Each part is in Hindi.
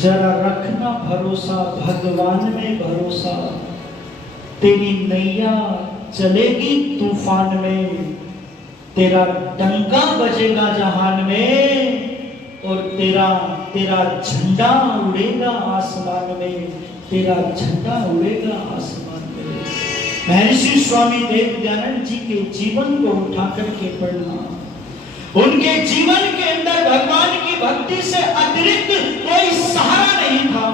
जरा रखना भरोसा भगवान में भरोसा, तेरी नैया चलेगी तूफान में, तेरा डंका बजेगा जहान में और तेरा झंडा उड़ेगा आसमान में, तेरा झंडा उड़ेगा आसमान में। महर्षि स्वामी देवदयानंद जी के जीवन को उठा करके पढ़ना, उनके जीवन के अंदर भगवान की भक्ति से अतिरिक्त कोई सहारा नहीं था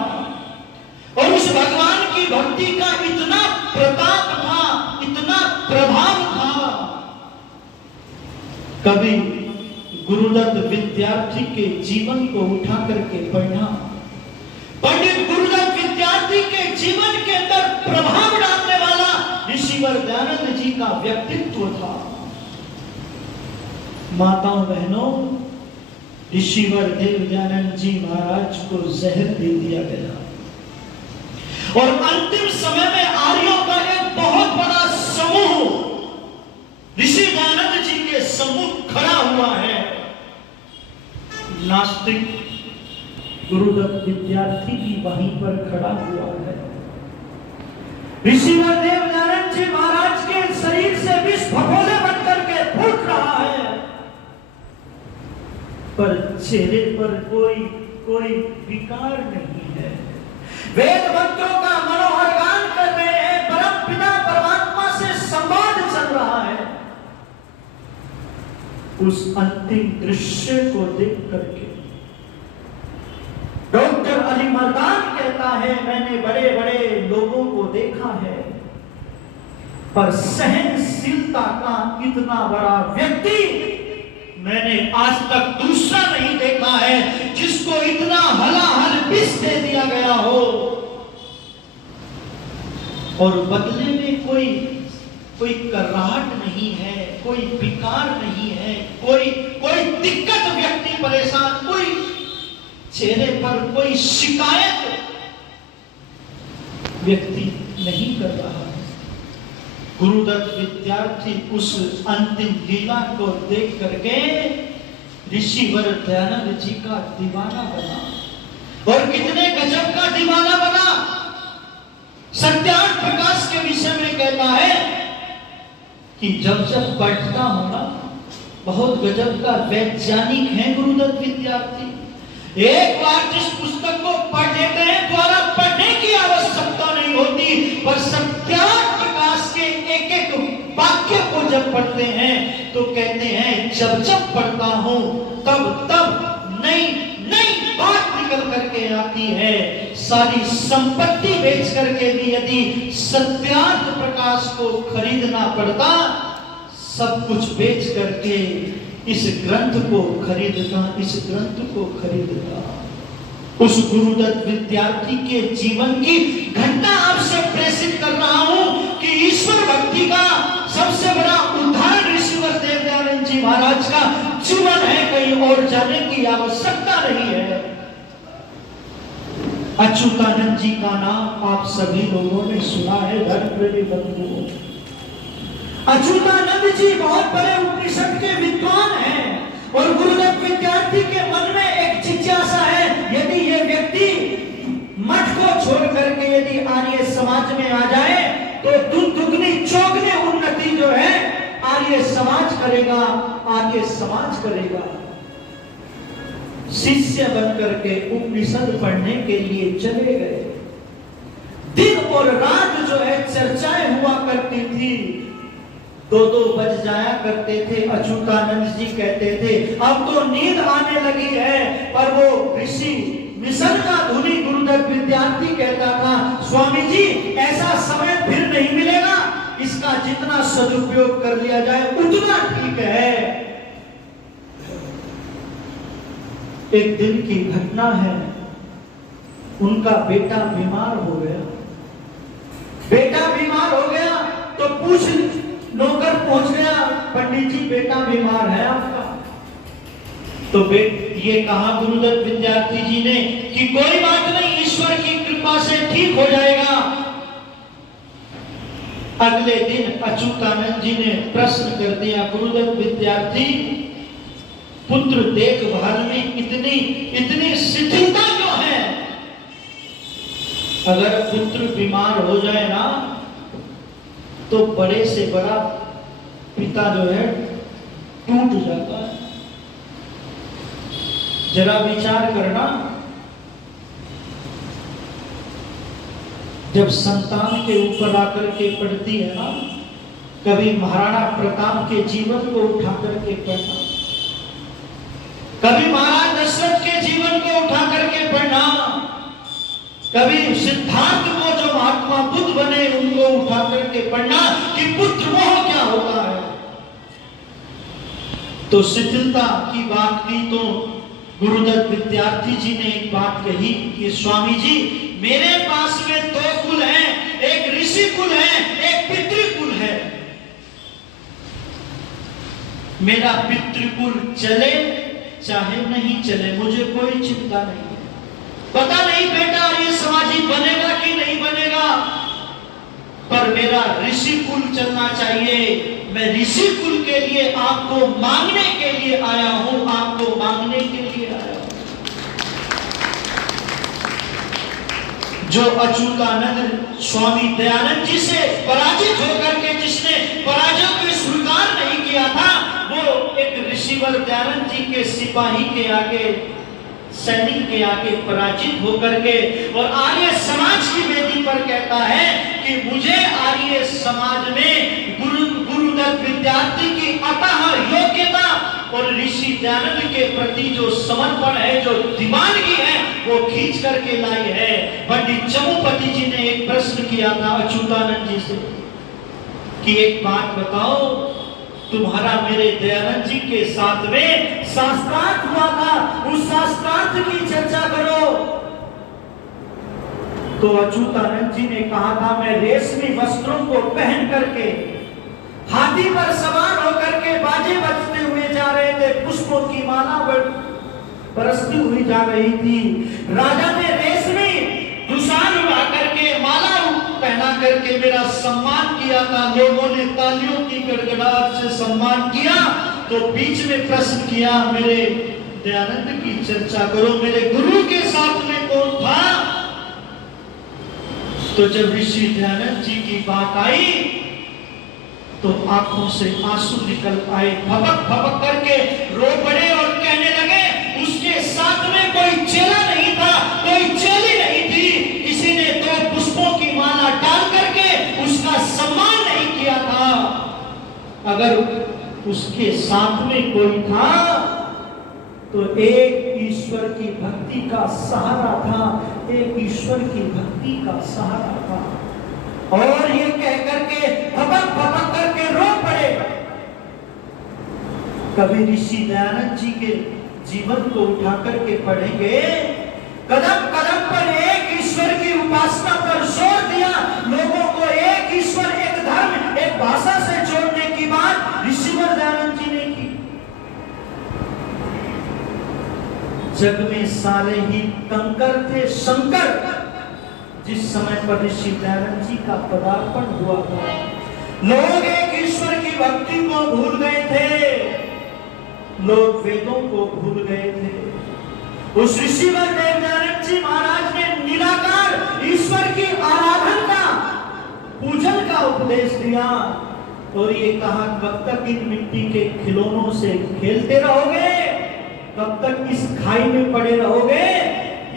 और उस भगवान की भक्ति का इतना प्रताप था, इतना प्रभाव था। कभी गुरुदत्त विद्यार्थी के जीवन को उठा करके पढ़ना, पंडित गुरुदत्त विद्यार्थी के जीवन के अंदर प्रभाव डालने वाला ऋषिवर दयानंद जी का व्यक्तित्व था। माताओं बहनों, ऋषिवर देवदयानंद जी महाराज को जहर दे दिया गया और अंतिम समय में आर्यों का एक बहुत बड़ा समूह ऋषि दयानंद जी के सम्मुख खड़ा हुआ है। नास्तिक गुरुदत्त विद्यार्थी भी वहीं पर खड़ा हुआ है। ऋषिवर देवदयानंद जी महाराज के शरीर से विष फफोले बनकर के फूट रहा है, पर चेहरे पर कोई विकार नहीं है। वेद मंत्रों का मनोहर गान कर रहे हैं, परम पिता परमात्मा से संवाद चल रहा है। उस अंतिम दृश्य को देख करके डॉक्टर अली मर्दान कहता है, मैंने बड़े बड़े लोगों को देखा है पर सहनशीलता का इतना बड़ा व्यक्ति मैंने आज तक दूसरा नहीं देखा है जिसको इतना हलाहल विष दे दिया गया हो और बदले में कोई कराहट नहीं है, कोई विकार नहीं है, कोई दिक्कत व्यक्ति परेशान, कोई चेहरे पर कोई शिकायत व्यक्ति नहीं कर रहा है। गुरुदत्त विद्यार्थी उस अंतिम लीला को देख करके ऋषिवर दयानंद जी का दीवाना बना और कितने गजब का दीवाना बना। सत्यार्थ प्रकाश के विषय में कहता है कि जब पढ़ता हूं ना, बहुत गजब का वैज्ञानिक है गुरुदत्त विद्यार्थी। एक बार जिस पुस्तक को पढ़ लेते हैं द्वारा पढ़ने की आवश्यकता नहीं होती, पर सत्यार्थ प्रकाश के एक एक वाक्य को जब पढ़ते हैं तो कहते हैं जब पढ़ता हूं तब नई बात निकल करके आती है। सारी संपत्ति बेच करके भी यदि सत्यार्थ प्रकाश को खरीदना पड़ता, सब कुछ बेच करके इस ग्रंथ को खरीदता। उस गुरुदत्त विद्यार्थी के जीवन की घटना आपसे प्रेषित कर रहा हूं कि ईश्वर भक्ति का सबसे बड़ा उदाहरण ऋषिवर देवदयानंद जी महाराज का जीवन है, कहीं और जाने की आवश्यकता नहीं है। अच्युतानंद जी का नाम आप सभी लोगों ने सुना है धर्मप्रेमी बंधुओं। अच्युतानंद जी बहुत बड़े उपनिषद के विद्वान हैं और गुरुदत्त विद्यार्थी के मन में एक जिज्ञासा है, यदि ये व्यक्ति मठ को छोड़ करके यदि आर्य समाज में आ जाए तो दुगनी चौगनी उन्नति जो है आर्य समाज करेगा। शिष्य बनकर के उपनिषद पढ़ने के लिए चले गए। दिन और रात जो है चर्चाएं हुआ करती थी, 2-2 बज जाया करते थे। अच्युतानंद जी कहते थे अब तो नींद आने लगी है, पर वो ऋषि मिशन का धुनी गुरुदत्त विद्यार्थी कहता था स्वामी जी ऐसा समय फिर नहीं मिलेगा, इसका जितना सदुपयोग कर लिया जाए उतना ठीक है। एक दिन की घटना है, उनका बेटा बीमार हो गया। तो नौकर पहुंच गया, पंडित जी बेटा बीमार है आपका। तो ये कहा गुरुदत्त विद्यार्थी जी ने कि कोई बात नहीं, ईश्वर की कृपा से ठीक हो जाएगा। अगले दिन अच्युतानंद जी ने प्रश्न कर दिया गुरुदत्त विद्यार्थी, पुत्र देखभाल में इतनी शिथिलता क्यों है? अगर पुत्र बीमार हो जाए ना तो बड़े से बड़ा पिता जो है टूट जाता है। जरा विचार करना, जब संतान के ऊपर आकर के पड़ती है ना, कभी महाराणा प्रताप के जीवन को उठा करके पढ़ना, कभी महाराज दशरथ के जीवन को उठा करके पढ़ना, कभी सिद्धार्थ को जो महात्मा बुद्ध बने उनको उठा करके पढ़ना कि पुत्र मोह क्या होता है। तो शिथिलता की बात की तो गुरुदत्त विद्यार्थी जी ने एक बात कही कि स्वामी जी मेरे पास में दो कुल हैं, एक ऋषि कुल है, एक पितृकुल है। मेरा पितृकुल चले चाहे नहीं चले मुझे कोई चिंता नहीं है। पता नहीं बेटा ये समाजी बनेगा कि नहीं बनेगा, पर मेरा ऋषि कुल चलना चाहिए। मैं ऋषि कुल के लिए आपको मांगने के लिए आया हूं, आपको मांगने के लिए आया हूं। जो अच्युतानंद स्वामी दयानंद जी से पराजित होकर के जिसने पराजय को स्वीकार नहीं किया था, वो एक ऋषिवर दयानंद जी के सिपाही के आगे, सैनिक के आगे पराजित होकर के और आर्य समाज की वेदी पर कहता है कि मुझे आर्य समाज में गुरुदत्त विद्यार्थी की अतः योग्यता और ऋषि दयानंद के प्रति जो समर्पण है, जो दीवानगी है, वो खींच करके लाई है। पंडित चमुपति जी ने एक प्रश्न किया था अच्युतानंद जी से कि एक बात बताओ, तुम्हारा मेरे दयानंद जी के साथ में शास्त्रार्थ हुआ था, उस शास्त्रार्थ की चर्चा करो। तो अच्युतानंद जी ने कहा था मैं रेशमी वस्त्रों को पहन करके हाथी पर सवार होकर के बाजे बजते हुए जा रहे थे, पुष्पों की माला बरसती हुई जा रही थी। राजा ने रेशमी दुशाल उड़ा करके माला पहना करके मेरा सम्मान किया था, लोगों ने तालियों की गड़गड़ाहट से सम्मान किया। तो बीच में प्रश्न किया मेरे दयानंद की चर्चा करो, मेरे गुरु के साथ में कौन था। तो जब ऋषि दयानंद जी की बात आई तो आंखों से आंसू निकल आए, भपक भपक करके रो पड़े और कहने लगे उसके साथ में कोई चेला नहीं था, कोई चेली नहीं थी, किसी ने दो पुष्पों की माला डाल करके उसका सम्मान नहीं किया था। अगर उसके साथ में कोई था तो एक ईश्वर की भक्ति का सहारा था, एक ईश्वर की भक्ति का सहारा था। और ये कह करके भपक भपक करके रो पड़े। कभी ऋषि दयानंद जी के जीवन को उठा करके पढ़ेंगे, कदम कदम पर एक ईश्वर की उपासना पर जोर दिया, लोगों को एक ईश्वर, एक धर्म, एक भाषा से जोड़ने की बात ऋषिवर दयानंद जी ने की। जग में सारे ही कंकर थे शंकर। जिस समय पर ऋषि दयानंद जी का पदार्पण हुआ था, लोग एक ईश्वर की भक्ति को भूल गए थे, लोग वेदों को भूल गए थे। उस ऋषिवर दयानंद जी महाराज ने निराकार ईश्वर की आराधना का, पूजन का उपदेश दिया और ये कहा कब तक इन मिट्टी के खिलौनों से खेलते रहोगे, कब तक इस खाई में पड़े रहोगे।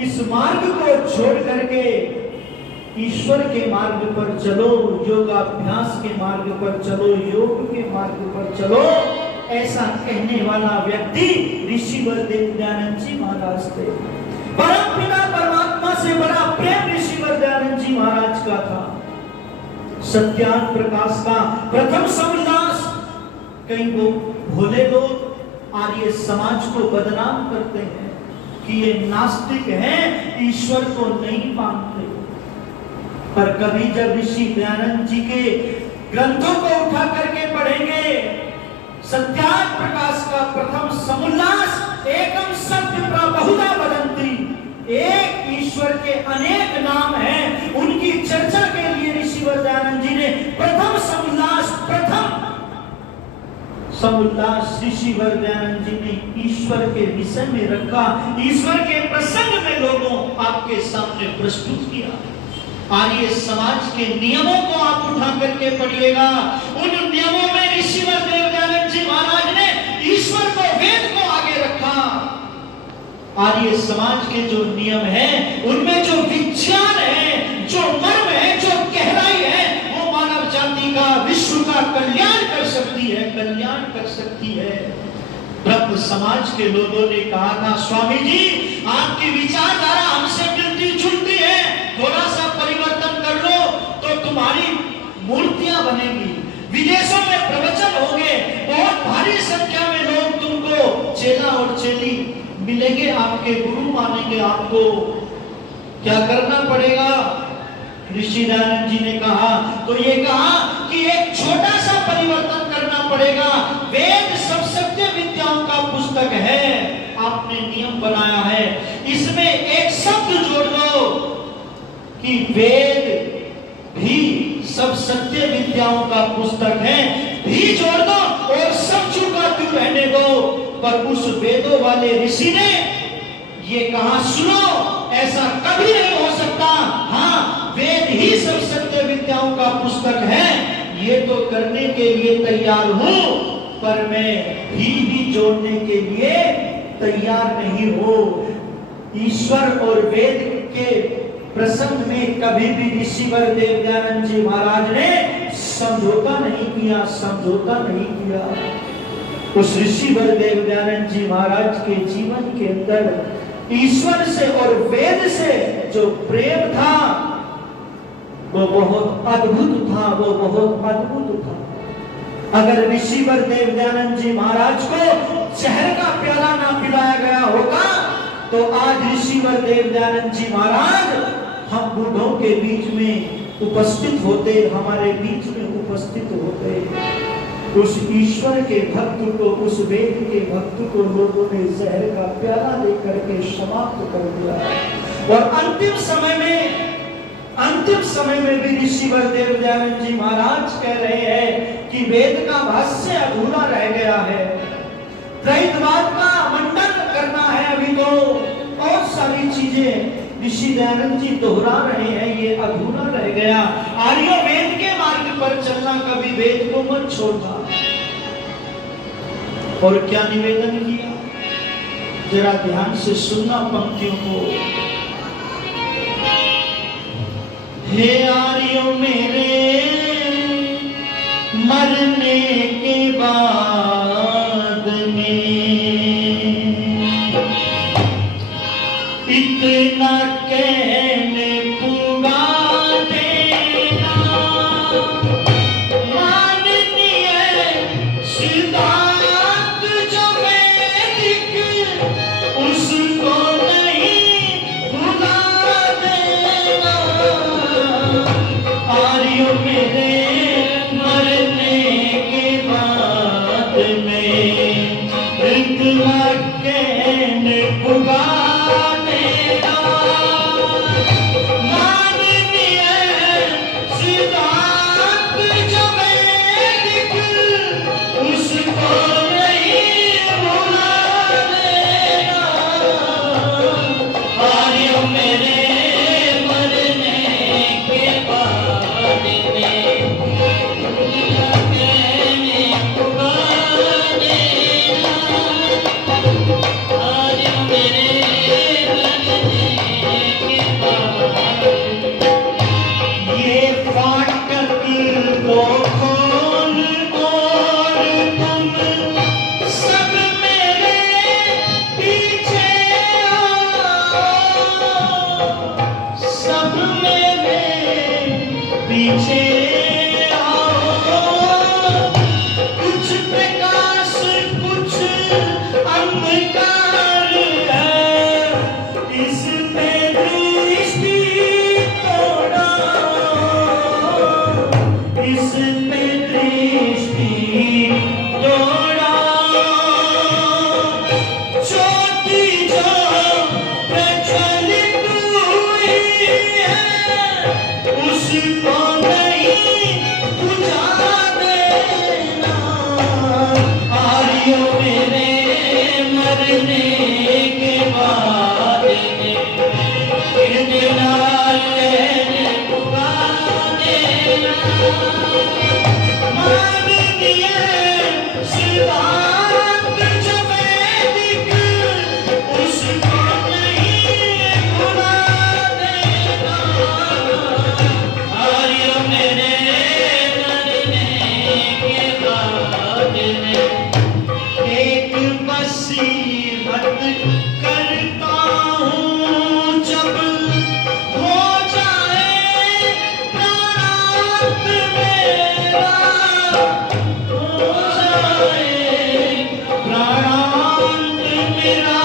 इस मार्ग को छोड़ करके ईश्वर के मार्ग पर चलो, योगाभ्यास के मार्ग पर चलो, योग के मार्ग पर चलो। ऐसा कहने वाला व्यक्ति ऋषिवर दयानंद जी महाराज थे। परम पिता परमात्मा से बड़ा प्रेम ऋषिवर दयानंद जी महाराज का था। सत्यान प्रकाश का प्रथम समदास। कई लोग, भोले लोग आर्य समाज को बदनाम करते हैं कि ये नास्तिक हैं, ईश्वर को नहीं मानते। पर कभी जब ऋषि दयानंद जी के ग्रंथों को उठा करके पढ़ेंगे, सत्यान प्रकाश का प्रथम समुल्लास, एकम सत्य बहुधा वदंती, एक ईश्वर के अनेक नाम हैं, उनकी चर्चा के लिए ऋषिवर दयानंद जी ने प्रथम समुल्लास ऋषिवर दयानंद जी ने ईश्वर के विषय में रखा, ईश्वर के प्रसंग में लोगों आपके सामने प्रस्तुत किया। आर्य समाज के नियमों को आप उठा करके पढ़िएगा। उन नियमों में ऋषिवर देवदयानंद जी महाराज ने ईश्वर को, वेद को आगे रखा। आर्य समाज के जो नियम है उनमें जो विज्ञान है, जो मर्म है, जो गहराई है, वो मानव जाति का, विश्व का कल्याण कर सकती है, कल्याण कर सकती है। ब्रह्म समाज के लोगों ने कहा था, स्वामी जी आपकी विचारधारा हमसे मिलती जुलती है, थोड़ा सा परिवर्तन कर लो तो तुम्हारी मूर्तियां बनेंगी, विदेशों में प्रवचन होंगे, बहुत भारी संख्या में लोग तुमको चेला और चेली मिलेंगे, आपके गुरु मानेंगे, आपको क्या करना पड़ेगा? ऋषि दयानंद जी ने कहा, तो ये कहा कि एक छोटा सा परिवर्तन करना पड़ेगा। वेद सब सत्य विद्याओं का पुस्तक है, आपने नियम बनाया है, इसमें एक शब्द जोड़ दो कि वेद भी सब सत्य विद्याओं का पुस्तक है, भी जोड़ दो और सब चुका क्यों रहने दो। पर उस वेदों वाले ऋषि ने ये कहा, सुनो ऐसा कभी नहीं हो सकता, हाँ वेद ही सब सत्य विद्याओं का पुस्तक है, ये तो करने के लिए तैयार हूं, पर मैं भी जोड़ने के लिए तैयार नहीं हूं। ईश्वर और वेद के प्रसंग में कभी भी ऋषिवर देवदयानंद जी महाराज ने समझौता नहीं किया, समझौता नहीं किया। उस ऋषिवर देवदयानंद जी महाराज के जीवन के अंदर ईश्वर से और वेद से जो प्रेम था वो बहुत अद्भुत था, वो बहुत अद्भुत था। अगर ऋषिवर देवदयानंद जी महाराज को जहर का प्याला ना पिलाया गया होगा तो आज ऋषिवर देवदयानंद जी महाराज हम बूढ़ों के बीच में उपस्थित होते, हमारे बीच में उपस्थित होते। उस ईश्वर के भक्त को, उस वेद के भक्त को लोगों ने जहर का प्याला लेकर के समाप्त कर दिया। और अंतिम समय में भी ऋषिवर देवदयानंद जी महाराज कह रहे हैं कि वेद का भाष्य अधूरा रह गया है, त्रैतवाद का मंडन करना है, अभी तो और सारी चीजें ऋषि दयानंद जी दोहरा रहे हैं, ये अधूरा रह गया। आर्य वेद के मार्ग पर चलना, कभी वेद को मत छोड़ना। और क्या निवेदन किया, जरा ध्यान से सुनना पंक्तियों को। हे आर्यों मेरे मरने के बाद में इतना कहने पुगा देना, माननीय सिद्धांत जो वैदिक उसको नहीं भुला देना। आर्यों मेरे मरने के बाद में इतना कहने पुगा उसको नहीं माननीय सिद्धांत जो वैदिक उसको नहीं भुला देना। आर्य मेरे मरने के बाद में एक वसीयत करता हूँ, जब हो जाए प्राणांत मेरा, हो जाए प्राणांत मेरा,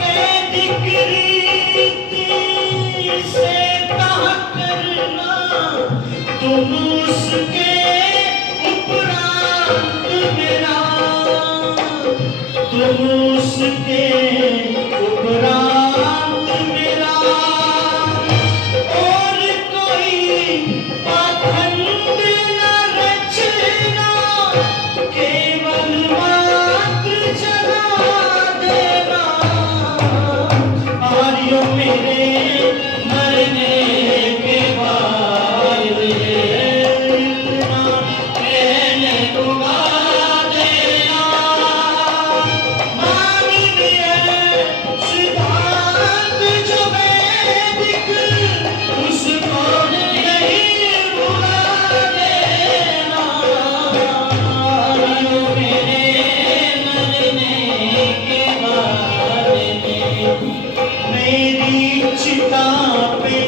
वैदिक रीति से तह करना तुम उसके उपरांत मेरा, तुम उसके उपरांत मेरा। और कोई पाखंड न रचना, केवल मात्र जगा देना। आर्यों मेरे मरने के बाद इतना कहने को देना। माननीय सिद्धांत जो वैदिक उसको नहीं भुला देना। आर्यों मेरे मरने के बाद में मेरी चिता पे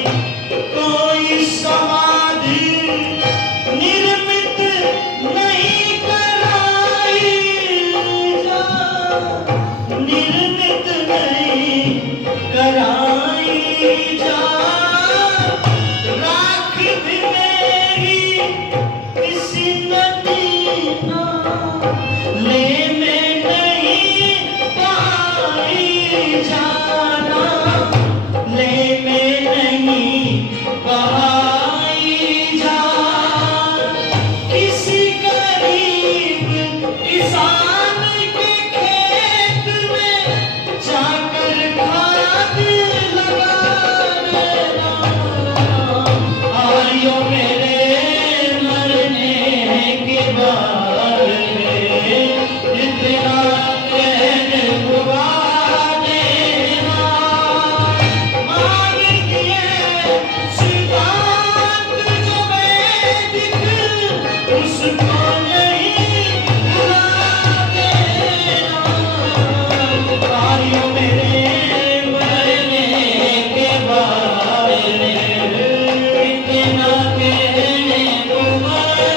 कोई समाधि निर्मित नहीं कराई जा, निर्मित नहीं कराई जा। राख भी मेरी किसी नदी ना ले में नहीं बहाई जाना, ले में नहीं बहाई जा। किसी गरीब किसान के खेत में जाकर खाद लगा देना। आर्यों मेरे मरने के बाद में इतना कहने को देना। माननीय सिद्धांत जो वैदिक उसको नहीं भुला देना। आर्यों मेरे मरने के बाद में इतना कहने को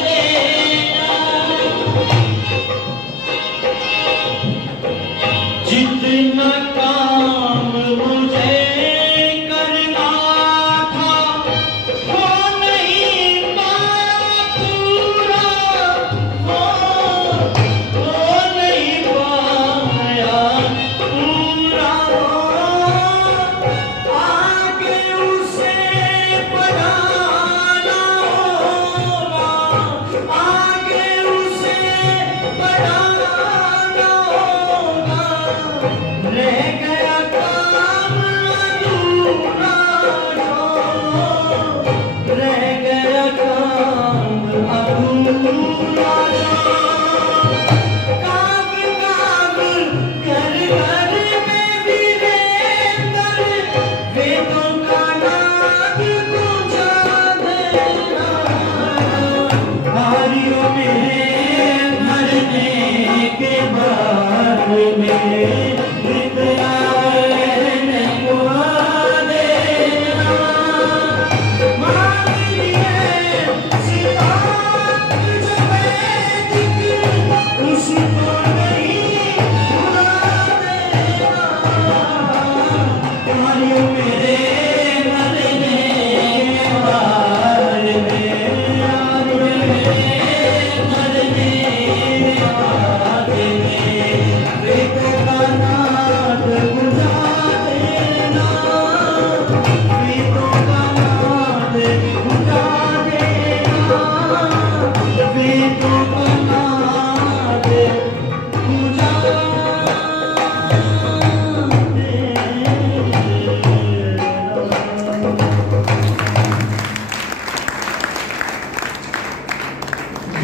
देना। जितना काम मुझे करना था वो नहीं पाया पूरा, वो नहीं पाया पूरा। आगे उसे बढ़ाना होगा, आगे उसे बढ़ाना होगा। रह गया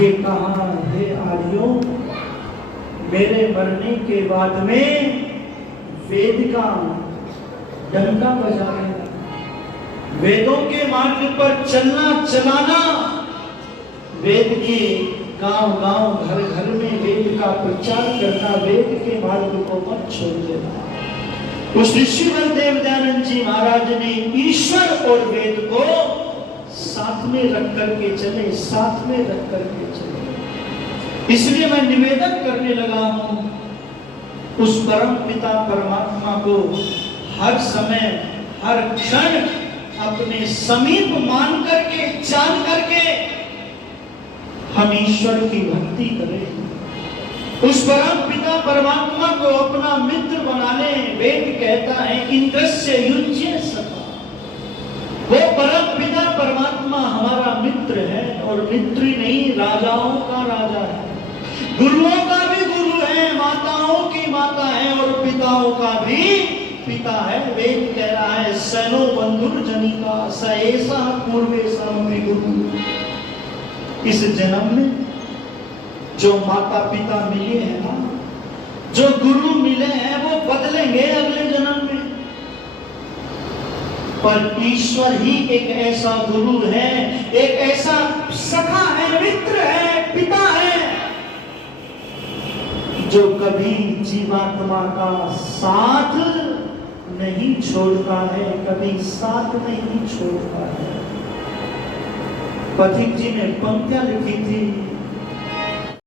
ये कहा, हे आर्यों, मेरे मरने के बाद में वेद का डंका बजाना, वेदों के मार्ग पर चलना चलाना, वेद के गांव गांव घर घर में वेद का प्रचार करना, वेद के मार्ग को मत छोड़ देना। उस ऋषिवर देव दयानंद जी महाराज ने ईश्वर और वेद को साथ में रख करके चले, साथ में रख करके चले। इसलिए मैं निवेदन करने लगा हूं उस परम पिता परमात्मा को हर समय हर क्षण अपने समीप मान करके, जान करके हम ईश्वर की भक्ति करें। उस परम पिता परमात्मा को अपना मित्र बना लें। वेद कहता है इंद्रस्य युज्य सखा। वो परम पिता परमात्मा हमारा मित्र है, और मित्र ही नहीं, राजाओं का राजा है, गुरुओं का भी गुरु है, माताओं की माता है, और पिताओं का भी पिता है। वेद कह रहा है सैनो बंधुर जनिका स ऐसा पूर्वेशा में गुरु। इस जन्म में जो माता पिता मिले हैं ना, जो गुरु मिले हैं, वो बदलेंगे अगले जन्म में। पर ईश्वर ही एक ऐसा गुरु है, एक ऐसा सखा है, मित्र है, पिता है, जो कभी जीवात्मा का साथ नहीं छोड़ता है, कभी साथ नहीं छोड़ता है। पथिक जी ने पंक्तियां लिखी थी,